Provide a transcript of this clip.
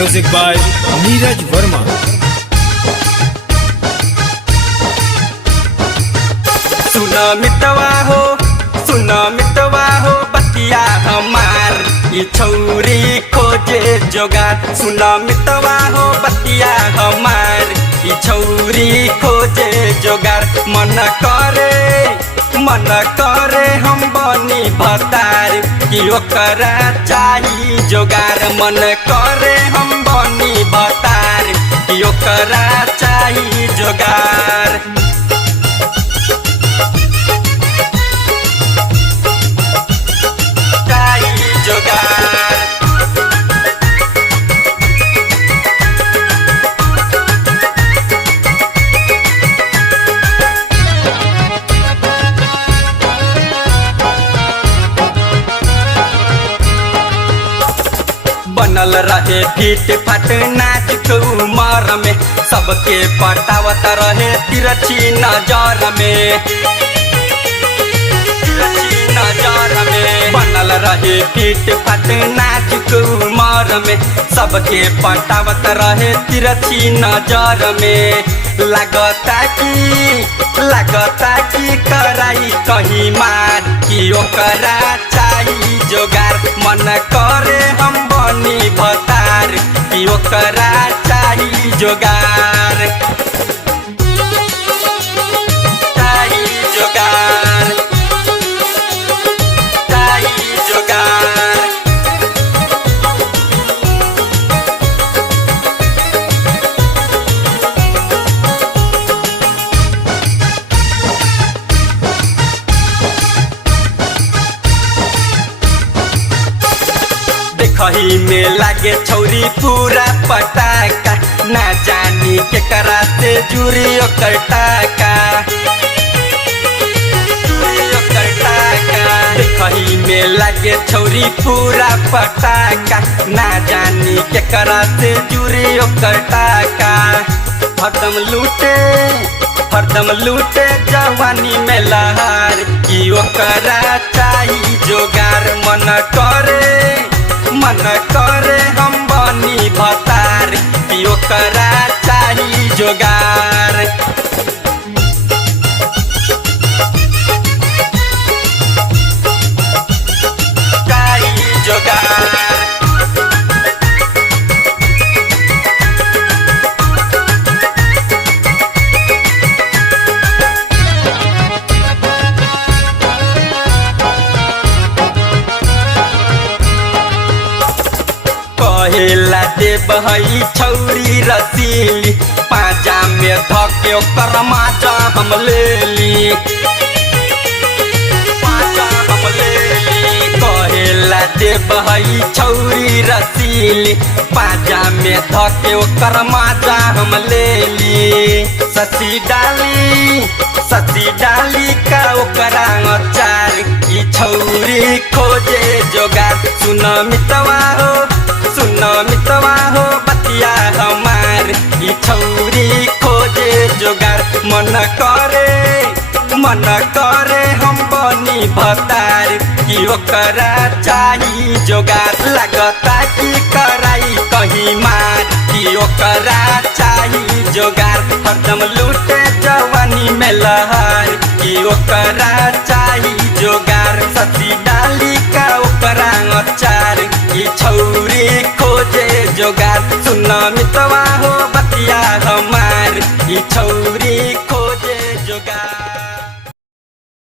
Music by Neeraj Verma. सुना मितवा हो बतिया हमार ये छौरी खोजे जोगार। सुना मितवा हो बतिया हमार ये छौरी खोजे जोगार। मन करे हम बनी भतार कि ओकरा चाही जोगार। मन करे हम बनी भतार कि ओकरा चाही जोगार। बनल रहे फीट फाट नाच उमर में, सबके पटावत रहे तिरछी नजर में। बनल रहे फीट फाट नाच उमर में, सबके पटावत रहे तिरछी नजर में। लगता कि कराई कहीं मार कि ओकरा चाही जोगार। मन करे हम बनी भतार कि ओकरा चाही जोगार। चाही जोगार, चाही जोगार। देखही में लागे छौरी पूरा पटाका, ना जानी केकरा से जुड़ी ओकर टाका। देखही में लागे छौरी पूरा पटाका, ना जानी केकरा से जुड़ी ओकर टाका। हरदम लूटे जवानी में लहार कि ओकरा चाही जोगार। मन करे हम बनी भतार कि ओकरा चाही जोगार। चाही जोगार। कहेला देव हई छौरी रसीली, पाजा में धके ओकर माजा हम लेली। कहेला देव हई छौरी रसीली, पाजा में धके ओकर माजा हम लेली। ससी डाली का ओकरा अचार ई छौरी खोजे जोगार। सुन मितवा हो बतिया हमार ई छौरी खोजे जोगार। मन करे हम बनी भतार कि ओकरा चाही जोगार। लगता कि कराई कहीं मार कि ओकरा चाही जोगार। हरदम लूटे जवानी में लहर कि ओकरा चाही जोगार। ससी डाली का ओकरा अचार ई छौरी खोजे जोगार। सुन मितवा हो बतिया हमार ई छौरी